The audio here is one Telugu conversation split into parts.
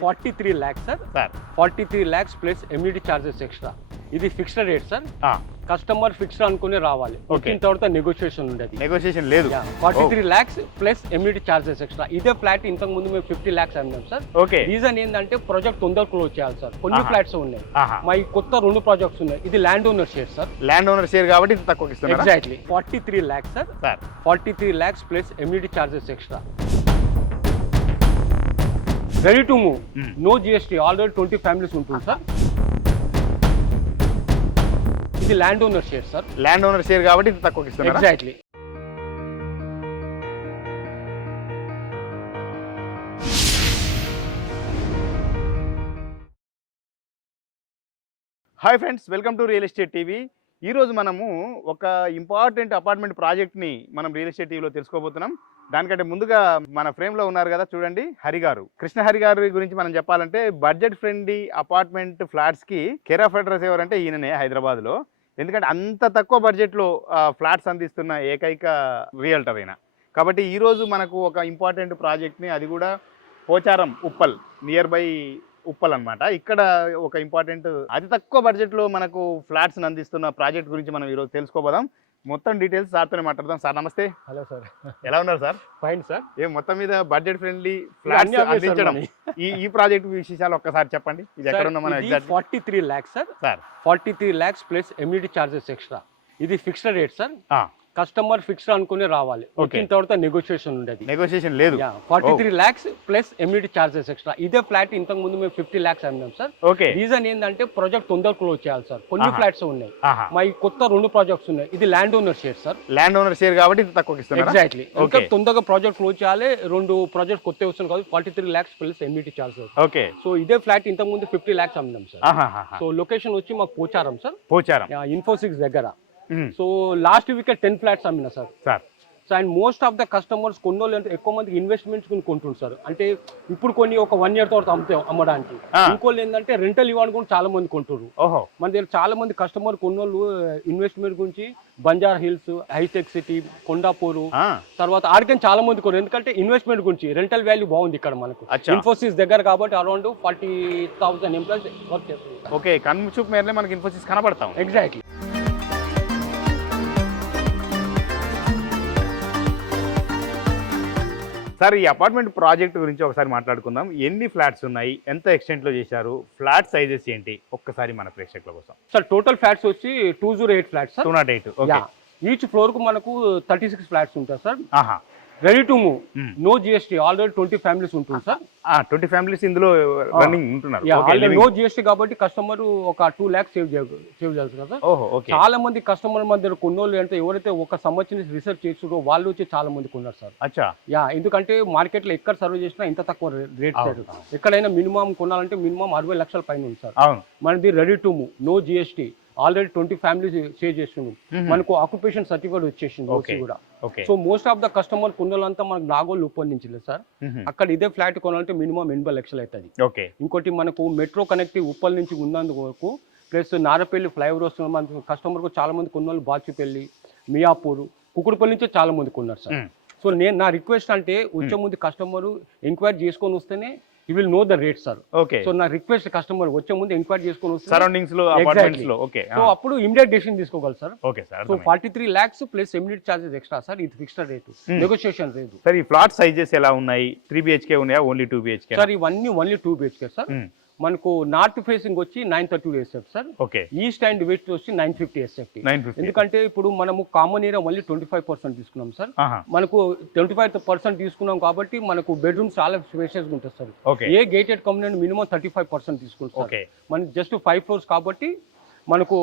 43 lakhs sir. Sir 43 lakhs plus amenity charges extra. ఇది fixed rate sir. Customer fixed అనుకుని రావాలి. వచ్చిన తర్వాత నెగోషియేషన్ ఉండదు. నెగోషియేషన్ లేదు. 43 lakhs plus amenity charges extra. ఇదే ఫ్లాట్ ఇంతకు ముందు మేము 50 lakhs అన్నాం సార్. ఓకే. రీజన్ ఏంటంటే ప్రాజెక్ట్ తొందరగా క్లోజ్ చేయాలి సార్. కొన్ని ఫ్లాట్స్ ఉన్నాయి, మా కొత్త 2 ప్రాజెక్ట్స్ ఉన్నాయి. ఇది land owner share sir. Land owner share కాబట్టి ఇది తక్కువ ఇస్తున్నారు. Exactly 43 lakhs sir. 43 lakhs plus amenity charges extra. Ready to move, no GST. Already 20 families ఉంటుంది సార్. ఇది land owner share sir. Land owner share కాబట్టి ఇది తక్కువ ఇస్తున్నారు. Exactly. Hi friends, welcome to real estate TV. ఈరోజు మనము ఒక ఇంపార్టెంట్ అపార్ట్మెంట్ ప్రాజెక్ట్ని మనం రియల్ ఎస్టేట్ టీవీలో తెలుసుకోబోతున్నాం. దానికంటే ముందుగా మన ఫ్రేమ్లో ఉన్నారు కదా, చూడండి, హరి గారు. కృష్ణ హరి గారి గురించి మనం చెప్పాలంటే బడ్జెట్ ఫ్రెండ్లీ అపార్ట్మెంట్ ఫ్లాట్స్కి కేర్ ఆఫ్ అడ్రస్ ఎవరంటే ఈయననే హైదరాబాద్లో. ఎందుకంటే అంత తక్కువ బడ్జెట్లో ఫ్లాట్స్ అందిస్తున్న ఏకైక రియల్టర్ అయినా. కాబట్టి ఈరోజు మనకు ఒక ఇంపార్టెంట్ ప్రాజెక్ట్ని, అది కూడా పోచారం ఉప్పల్, నియర్ బై ఉప్పల్ అనమాట. ఇక్కడ ఒక ఇంపార్టెంట్ అతి తక్కువ బడ్జెట్లో మనకు ఫ్లాట్స్ని అందిస్తున్న ప్రాజెక్ట్ గురించి మనం ఈరోజు తెలుసుకోబోదాం. మొత్తం డీటెయిల్స్ సార్తోనే మాట్లాడదాం. సార్ నమస్తే. హలో సార్, ఎలా ఉన్నారు సార్? Fine sir. మొత్తం మీద బడ్జెట్ ఫ్రెండ్లీ ఫ్లాట్స్ అందించడం, ఈ ప్రాజెక్ట్ విశేషాలు ఒక్కసారి చెప్పండి. ఇది ఎక్కడ ఉన్నా మనం exact. 43 lakhs sir. 43 lakhs plus amenity charges extra. ఇది fixed rate sir. Customer fixed అనుకుని రావాలి. వచ్చిన తర్వాత నెగోషియేషన్ ఉండదు. నెగోషియేషన్ లేదు. 43 lakhs plus amenity charges extra. ఇదే ఫ్లాట్ ఇంతకు ముందు మేము 50 lakhs అన్నాం సార్. ఓకే. రీజన్ ఏంటంటే ప్రాజెక్ట్ తొందరగా క్లోజ్ చేయాలి సార్. కొన్ని ఫ్లాట్స్ ఉన్నాయి, మా కొత్త 2 ప్రాజెక్ట్స్ ఉన్నాయి. ఇది land owner share sir. Land owner share కాబట్టి ఇది తక్కువ ఇస్తున్నారు. ఎగ్జాక్ట్లీ. తొందరగా ప్రాజెక్ట్ క్లోజ్ చేయాలి. 2 ప్రాజెక్ట్ కొత్త వస్తుంది కాబట్టి 43 lakhs plus amenity charges. Okay. So ఇదే ఫ్లాట్ ఇంతకు ముందు 50 lakhs అన్నాం సార్. సో లొకేషన్ వచ్చి మాకు పోచారం సార్. పోచారం ఇన్ఫోసిక్స్ దగ్గర. సో లాస్ట్ వీక్ 10 ఫ్లాట్స్ అమ్మినా sir. So and most of the customers కొన్నోళ్ళు అంటే ఎక్కువ మంది ఇన్వెస్ట్మెంట్స్ కొంటుంటారు. అంటే ఇప్పుడు కొన్ని ఒక 1 year తర్వాత అమ్మడానికి. ఇంకోళ్ళు ఏంటంటే రెంటల్ ఇవ్వడానికి కూడా చాలా మంది కొంటారు. మన దగ్గర చాలా మంది కస్టమర్ కొన్నోళ్ళు ఇన్వెస్ట్మెంట్ గురించి బంజారా హిల్స్, హైటెక్ సిటీ, కొండాపూర్, తర్వాత ఆడికని చాలా మంది కొన్నారు. ఎందుకంటే ఇన్వెస్ట్మెంట్ గురించి రెంటల్ వాల్యూ బాగుంది ఇక్కడ మనకు. ఇన్ఫోసిస్ దగ్గర కాబట్టి అరౌండ్ 40,000 ఎంప్లాయీస్ వర్క్ చేస్తున్నారు. ఓకే. కన్ను చూపు మేరలే మనకి ఇన్ఫోసిస్ కనబడతాం. ఎగ్జాక్ట్లీ. సార్, ఈ అపార్ట్మెంట్ ప్రాజెక్ట్ గురించి ఒకసారి మాట్లాడుకుందాం. ఎన్ని ఫ్లాట్స్ ఉన్నాయి, ఎంత ఎక్స్టెంట్ లో చేశారు, ఫ్లాట్ సైజెస్ ఏంటి, ఒక్కసారి మన ప్రేక్షకుల కోసం. సార్ టోటల్ ఫ్లాట్స్ వచ్చి 208 flats sir. 208. Okay. Each floor కు మనకు 36 ఫ్లాట్స్ ఉంటాయి sir. Ready to move, no GST. Already 20 families ఉంటుంది సార్. 20 ఫ్యామిలీస్ ఇందులో రన్నింగ్ ఉంటున్నారు. నో జిఎస్టీ కాబట్టి కస్టమర్ ఒక 2 lakhs సేవ్ చేయాలి కదా. చాలా మంది కస్టమర్ మధ్య కొన్నోళ్ళు అంటే ఎవరైతే ఒక సంవత్సరం రీసెర్చ్ చేస్తున్నారో వాళ్ళు వచ్చి చాలా మంది కొన్నారు సార్. ఎందుకంటే మార్కెట్ లో ఎక్కడ సర్వ్ చేసినా ఇంత తక్కువ రేట్ సార్. ఎక్కడైనా మినిమం కొనాలంటే మినిమం 60 లక్షల పైన ఉంది సార్. మనది ready to move, no GST. Already 20 families share చేస్తున్నాం. మనకు ఆక్యుపేషన్ సర్టిఫికేట్ వచ్చేసింది కూడా. So most of the customer కొనాలంతా మనకు నాగోళ్ళు ఉప్పొందించలేదు సార్. అక్కడ ఇదే ఫ్లాట్ కొనాలంటే మినిమం 80 లక్షలు అవుతుంది. ఇంకోటి మనకు మెట్రో కనెక్టివ్ ఉప్పల్ నుంచి ఉన్నందుకు ప్లస్ నారపల్లి ఫ్లైఓవర్ వస్తున్న మన కస్టమర్కు చాలా మంది కొన్నారు. బాచిపల్లి, మియాపూర్, కుకుడుపల్లి నుంచి చాలా మంది కొన్నారు సార్. సో నా రిక్వెస్ట్ అంటే వచ్చే ముందు కస్టమర్ ఎంక్వైరీ చేసుకొని వస్తేనే you will know the rate sir. Okay. So నా రిక్వెస్ట్ కస్టమర్ వచ్చే ముందు ఎంక్వైరీ చేసుకొని వస్తే సరౌండింగ్స్ లో, అపార్ట్మెంట్స్ లో. ఓకే. సో అప్పుడు ఇమిడియట్ డెసిషన్ తీసుకోగలరు sir. Okay sir. So 43 lakhs plus amenity charges extra sir. ఇది fixed rate, negotiation rate. Sir, ఈ ఫ్లాట్ సైజెస్ ఎలా ఉన్నాయి? 3 BHK ఉన్నాయా, ఓన్లీ 2 BHK? సార్ ఇవన్నీ ఓన్లీ 2 BHK సార్. మనకు నార్త్ ఫేసింగ్ వచ్చి 932 SFT sir. Okay. East and west వచ్చి 950 SFT. ఎందుకంటే ఇప్పుడు మనము కామన్ ఏరియా ఓన్లీ 25% తీసుకున్నాం సార్. మనకు 25% తీసుకున్నాం కాబట్టి మనకు బెడ్రూమ్స్ చాలా స్పేషియస్ ఉంటుంది సార్. ఏ గేటెడ్ కమ్యూనిటీ మినిమం 35% తీసుకుంటాం. మనకి జస్ట్ 5 floors కాబట్టి మనకు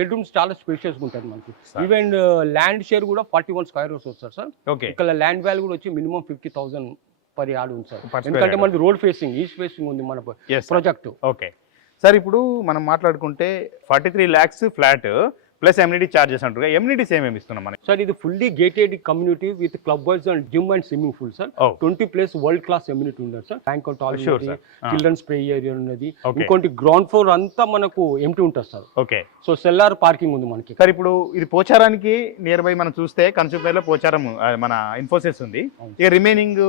బెడ్రూమ్స్ చాలా స్పేషియస్ ఉంటుంది మనకి. ఈవెన్ ల్యాండ్ షేర్ కూడా 41 square rows వస్తారు సార్. ఇక్కడ ల్యాండ్ వాల్యూ కూడా వచ్చి మినిమం 50,000 పర్ యార్డ్ ఉంది సార్. ఎందుకంటే మనది రోడ్ ఫేసింగ్, ఈస్ట్ ఫేసింగ్ ఉంది మన ప్రాజెక్ట్. ఓకే సార్, ఇప్పుడు మనం మాట్లాడుకుంటే 43 lakhs flat plus amenity charges అంటారు. ఎమ్యూనిటీస్ ఏమేమి ఇస్తున్నాం మనకి? సార్ ఇది fully gated community with club boys and gym and swimming pool sir. 20+ world class amenity ఉన్నది sir. Bank toilet, children's play area ఉన్నది. ఇంకోటి గ్రౌండ్ ఫ్లోర్ అంతా మనకు ఎంటీ ఉంటుంది sir. Okay. So cellar parking ఉంది మనకి సార్. ఇప్పుడు ఇది పోచారానికి నియర్ బై మనం చూస్తే కన్సూపేర్లో పోచారం మన ఇన్ఫోసిస్ ఉంది. ఇక remaining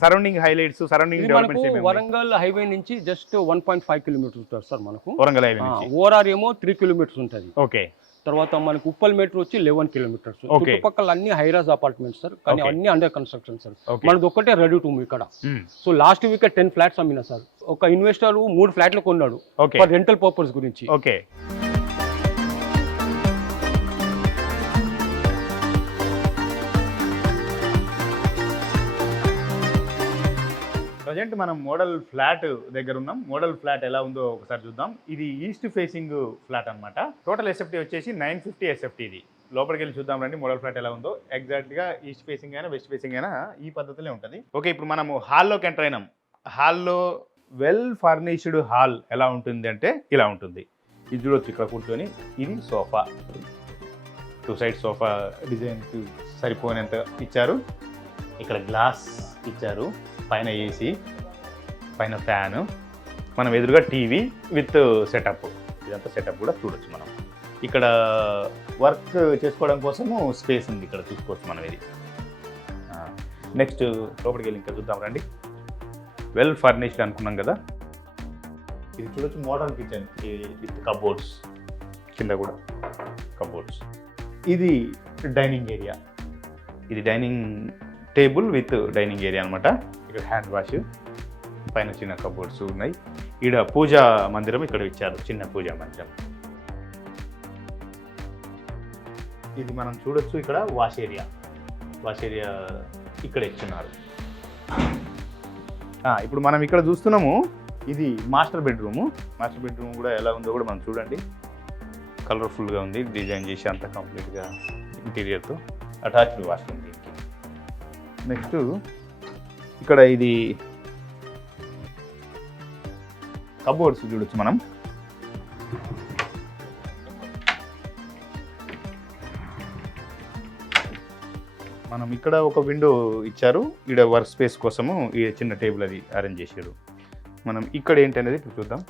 surrounding highlights, surrounding developments Warangal highway నుంచి జస్ట్ 1.5 కిలోమీటర్స్ ఉంటుంది సార్ మనకు. వరంగల్ హైవే నుంచి ఓఆర్ఆర్ ఏమో 3 కిలోమీటర్స్ ఉంటుంది. ఓకే. తర్వాత మనకు ఉప్పల్ మెట్రో వచ్చి 11 కిలోమీటర్స్. చుట్టుపక్కల అన్ని హైరాజ్ అపార్ట్మెంట్స్ సార్, కానీ అన్ని అండర్ కన్స్ట్రక్షన్ సార్. మనది ఒక్కటే రెడీ టు మూవ్ ఇక్కడ. సో లాస్ట్ వీక్ 10 ఫ్లాట్స్ అమ్మినా సార్. ఒక ఇన్వెస్టర్ 3 ఫ్లాట్లు కొన్నాడు ఫర్ రెంటల్ పర్పస్ గురించి. ఓకే. ప్రజెంట్ మనం మోడల్ ఫ్లాట్ దగ్గర ఉన్నాం. మోడల్ ఫ్లాట్ ఎలా ఉందో ఒకసారి చూద్దాం. ఇది ఈస్ట్ ఫేసింగ్ ఫ్లాట్ అనమాట. టోటల్ ఎస్ఎఫ్టీ వచ్చేసి 950 ఎస్ఎఫ్టీ. ఇది లోపలికి వెళ్ళి చూద్దాం రండి మోడల్ ఫ్లాట్ ఎలా ఉందో. ఎగ్జాక్ట్గా ఈస్ట్ ఫేసింగ్ అయినా వెస్ట్ ఫేసింగ్ అయినా ఈ పద్ధతిలో ఉంటుంది. ఓకే. ఇప్పుడు మనము హాల్లోకి ఎంటర్ అయినాం. హాల్లో వెల్ ఫర్నిష్డ్ హాల్ ఎలా ఉంటుంది అంటే ఇలా ఉంటుంది. ఇది చూడొచ్చు ఇక్కడ కూర్చొని. ఇది సోఫా, 2 సైడ్ సోఫా డిజైన్కి సరిపోయినంత ఇచ్చారు. ఇక్కడ గ్లాస్ ఇచ్చారు, పైన ఏసీ, పైన ఫ్యాను, మనం ఎదురుగా టీవీ విత్ సెటప్. ఇదంతా సెటప్ కూడా చూడొచ్చు మనం. ఇక్కడ వర్క్ చేసుకోవడం కోసము స్పేస్ ఉంది, ఇక్కడ చూసుకోవచ్చు మనం. ఇది నెక్స్ట్ లోపలికి వెళ్ళి ఇంకా చూద్దాం రండి. వెల్ ఫర్నిష్డ్ అనుకున్నాం కదా. ఇది చూడొచ్చు మోడర్న్ కిచెన్ విత్ కబోర్డ్స్, కింద కూడా కబోర్డ్స్. ఇది డైనింగ్ ఏరియా. ఇది dining table with dining area అనమాట. ఇక్కడ హ్యాండ్ వాష్, పైన చిన్న కబోర్డ్స్ ఉన్నాయి. ఇక్కడ పూజా మందిరం ఇక్కడ ఇచ్చారు, చిన్న పూజా మందిరం. ఇది మనం చూడొచ్చు. ఇక్కడ వాష్ ఏరియా ఇక్కడ ఇచ్చున్నారు. ఇప్పుడు మనం ఇక్కడ చూస్తున్నాము. ఇది మాస్టర్ బెడ్రూమ్. మాస్టర్ బెడ్రూమ్ కూడా ఎలా ఉందో కూడా మనం చూడండి. కలర్ఫుల్గా ఉంది, డిజైన్ చేసి అంతా కంప్లీట్గా ఇంటీరియర్తో. అటాచ్డ్ వాష్రూమ్ దీనికి. నెక్స్ట్ ఇక్కడ ఇది కబోర్డ్స్ చూడొచ్చు మనం. ఇక్కడ ఒక విండో ఇచ్చారు. ఇక్కడ వర్క్ స్పేస్ కోసము ఈ చిన్న టేబుల్ అది అరేంజ్ చేశారు. మనం ఇక్కడ ఏంటనేది ఇప్పుడు చూద్దాం.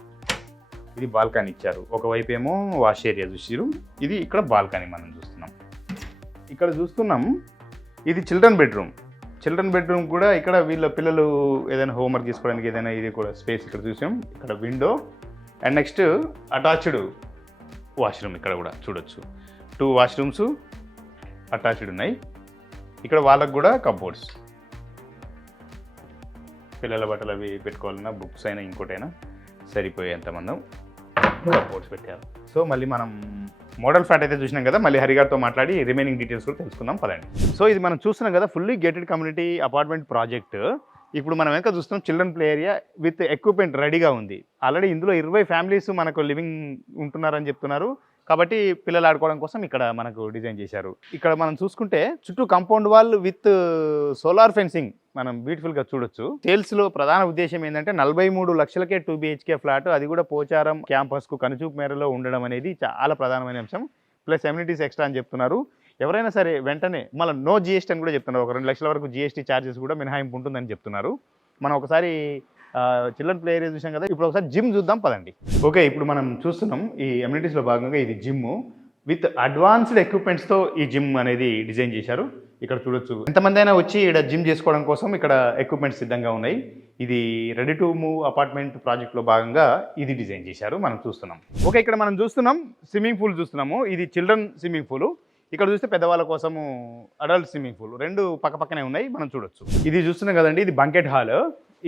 ఇది బాల్కనీ ఇచ్చారు. ఒకవైపు ఏమో వాష్ ఏరియా చూసారు. ఇది ఇక్కడ బాల్కనీ మనం చూస్తున్నాం. ఇక్కడ చూస్తున్నాం ఇది చిల్డ్రన్ బెడ్రూమ్ కూడా ఇక్కడ వీళ్ళ పిల్లలు ఏదైనా హోంవర్క్ చేసుకోవడానికి ఏదైనా ఇది కూడా స్పేస్ ఇక్కడ చూసాం. ఇక్కడ window and next attached washroom ఇక్కడ కూడా చూడొచ్చు. 2 వాష్రూమ్స్ అటాచ్డ్ ఉన్నాయి. ఇక్కడ వాళ్ళకు కూడా కబోర్డ్స్, పిల్లల బట్టలు అవి పెట్టుకోవాలన్నా, బుక్స్ అయినా ఇంకోటైనా సరిపోయేంత మందం కబోర్డ్స్ పెట్టారు. సో మళ్ళీ మనం మోడల్ ఫ్లాట్ అయితే చూసినాం కదా. మళ్ళీ హరిగారితో మాట్లాడి రిమైనింగ్ డీటెయిల్స్ కూడా తెలుసుకుందాం పదండి. సో ఇది మనం చూస్తున్నాం కదా fully gated community apartment project. ఇప్పుడు మనం వెనక చూస్తున్నాం children play area with equipment రెడీగా ఉంది. ఆల్రెడీ ఇందులో 20 ఫ్యామిలీస్ మనకు లివింగ్ ఉంటున్నారని చెప్తున్నారు. కాబట్టి పిల్లలు ఆడుకోవడం కోసం ఇక్కడ మనకు డిజైన్ చేశారు. ఇక్కడ మనం చూసుకుంటే చుట్టూ compound wall with solar fencing మనం బ్యూటిఫుల్గా చూడొచ్చు. సేల్స్లో ప్రధాన ఉద్దేశం ఏంటంటే 43 లక్షలకే 2 BHK ఫ్లాట్, అది కూడా పోచారం క్యాంపస్కు కనుచూపు మేరలో ఉండడం అనేది చాలా ప్రధానమైన అంశం. ప్లస్ ఎమ్యూనిటీస్ ఎక్స్ట్రా అని చెప్తున్నారు. ఎవరైనా సరే వెంటనే మళ్ళీ నో GST అని కూడా చెప్తున్నారు. ఒక 2 లక్షల వరకు GST ఛార్జెస్ కూడా మినహాయింపు ఉంటుందని చెప్తున్నారు. మనం ఒకసారి చిల్డ్రన్ ప్లే ఏరియా చూసాం కదా. ఇప్పుడు ఒకసారి జిమ్ చూద్దాం పదండి. ఓకే. ఇప్పుడు మనం చూస్తున్నాం ఈ ఎమ్యూనిటీస్లో భాగంగా ఇది జిమ్ విత్ అడ్వాన్స్డ్ ఎక్విప్మెంట్స్తో ఈ జిమ్ అనేది డిజైన్ చేశారు. ఇక్కడ చూడొచ్చు ఎంతమంది అయినా వచ్చి ఇక్కడ జిమ్ చేసుకోవడం కోసం ఇక్కడ ఎక్విప్మెంట్స్ సిద్ధంగా ఉన్నాయి. ఇది రెడీ టు మూవ్ అపార్ట్మెంట్ ప్రాజెక్ట్లో భాగంగా ఇది డిజైన్ చేశారు, మనం చూస్తున్నాం. ఓకే. ఇక్కడ మనం చూస్తున్నాం స్విమ్మింగ్ పూల్ చూస్తున్నాము. ఇది చిల్డ్రన్ స్విమ్మింగ్ పూల్. ఇక్కడ చూస్తే పెద్దవాళ్ళ కోసము అడల్ట్ స్విమ్మింగ్ పూల్, 2 పక్కపక్కనే ఉన్నాయి, మనం చూడొచ్చు. ఇది చూస్తున్నాం కదండి, ఇది బంకెట్ హాల్.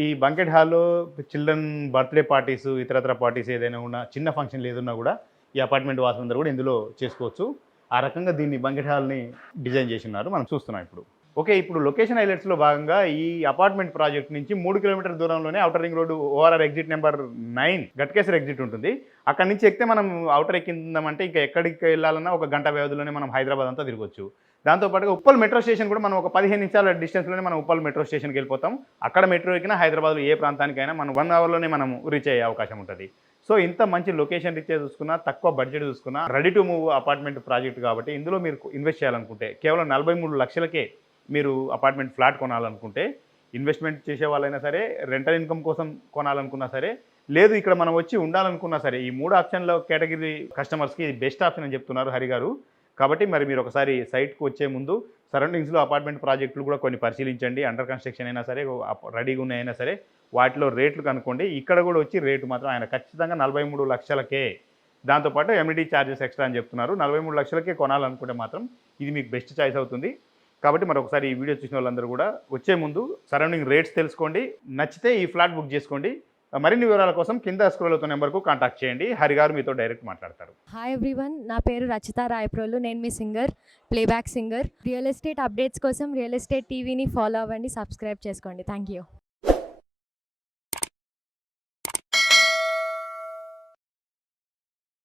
ఈ బంకెట్ హాల్లో చిల్డ్రన్ బర్త్డే పార్టీస్, ఇతరత్ర పార్టీస్ ఏదైనా ఉన్నా, చిన్న ఫంక్షన్లు ఏదన్నా కూడా ఈ అపార్ట్మెంట్ వాసులందరూ కూడా ఇందులో చేసుకోవచ్చు. ఆ రకంగా దీన్ని బంకెట్ హాల్ని డిజైన్ చేసి ఉన్నారు, మనం చూస్తున్నాం ఇప్పుడు. ఓకే. ఇప్పుడు లొకేషన్ హైలైట్స్లో భాగంగా ఈ అపార్ట్మెంట్ ప్రాజెక్ట్ నుంచి 3 కిలోమీటర్ల దూరంలోనే outer ring road ORR exit number 9 Ghatkesar exit ఉంటుంది. అక్కడి నుంచి ఎక్కితే మనం ఔటర్ ఎక్కిందామంటే ఇంకా ఎక్కడికి వెళ్ళాలన్నా 1 గంట వ్యవధిలోనే మనం హైదరాబాద్ అంతా తిరగొచ్చు. దాంతోపాటుగా ఉప్పల్ మెట్రో స్టేషన్ కూడా మనం ఒక 15 నిమిషాల డిస్టెన్స్లోనే మనం ఉప్పల్ మెట్రో స్టేషన్కి వెళ్ళిపోతాం. అక్కడ మెట్రో ఎక్కినా హైదరాబాద్లో ఏ ప్రాంతానికైనా మనం 1 అవర్లోనే మనం రీచ్ అయ్యే అవకాశం ఉంటుంది. సో ఇంత మంచి లొకేషన్ రీత్యా చూసుకున్నా, తక్కువ బడ్జెట్ చూసుకున్నా, ready to move apartment project కాబట్టి ఇందులో మీరు ఇన్వెస్ట్ చేయాలనుకుంటే కేవలం 43 లక్షలకే మీరు అపార్ట్మెంట్ ఫ్లాట్ కొనాలనుకుంటే, ఇన్వెస్ట్మెంట్ చేసే వాళ్ళైనా సరే, రెంటల్ ఇన్కమ్ కోసం కొనాలనుకున్నా సరే, లేదు ఇక్కడ మనం వచ్చి ఉండాలనుకున్నా సరే, ఈ 3 ఆప్షన్ల కేటగిరీ కస్టమర్స్కి ఇది బెస్ట్ ఆప్షన్ అని చెప్తున్నారు హరి గారు. కాబట్టి మరి మీరు ఒకసారి సైట్కి వచ్చే ముందు సరౌండింగ్స్లో అపార్ట్మెంట్ ప్రాజెక్టులు కూడా కొన్ని పరిశీలించండి. అండర్ కన్స్ట్రక్షన్ అయినా సరే, రెడీగా ఉన్నాయైనా సరే, వాటిలో రేట్లు కనుక్కోండి. ఇక్కడ కూడా వచ్చి రేటు మాత్రం ఆయన ఖచ్చితంగా 43 లక్షలకే, దాంతోపాటు ఎమ్యూనిటీ ఛార్జెస్ ఎక్స్ట్రా అని చెప్తున్నారు. 43 లక్షలకే కొనాలనుకుంటే మాత్రం ఇది మీకు బెస్ట్ చాయిస్ అవుతుంది. కాబట్టి మరి ఒకసారి ఈ వీడియో చూసిన వాళ్ళందరూ కూడా వచ్చే ముందు సరౌండింగ్ రేట్స్ తెలుసుకోండి. నచ్చితే ఈ ఫ్లాట్ బుక్ చేసుకోండి. మరిన్ని వివరాల కోసం కింద స్క్రోల్ అవుతున్న నెంబర్కు కాంటాక్ట్ చేయండి. హరి గారు మీతో డైరెక్ట్ మాట్లాడతారు. హాయ్ ఎవ్రీవన్, నా పేరు రచిత రాయప్రోలు. నేను మీ singer, playback singer. Real estate updates కోసం రియల్ ఎస్టేట్ టీవీని ఫాలో అవ్వండి, సబ్స్క్రైబ్ చేసుకోండి. Thank you.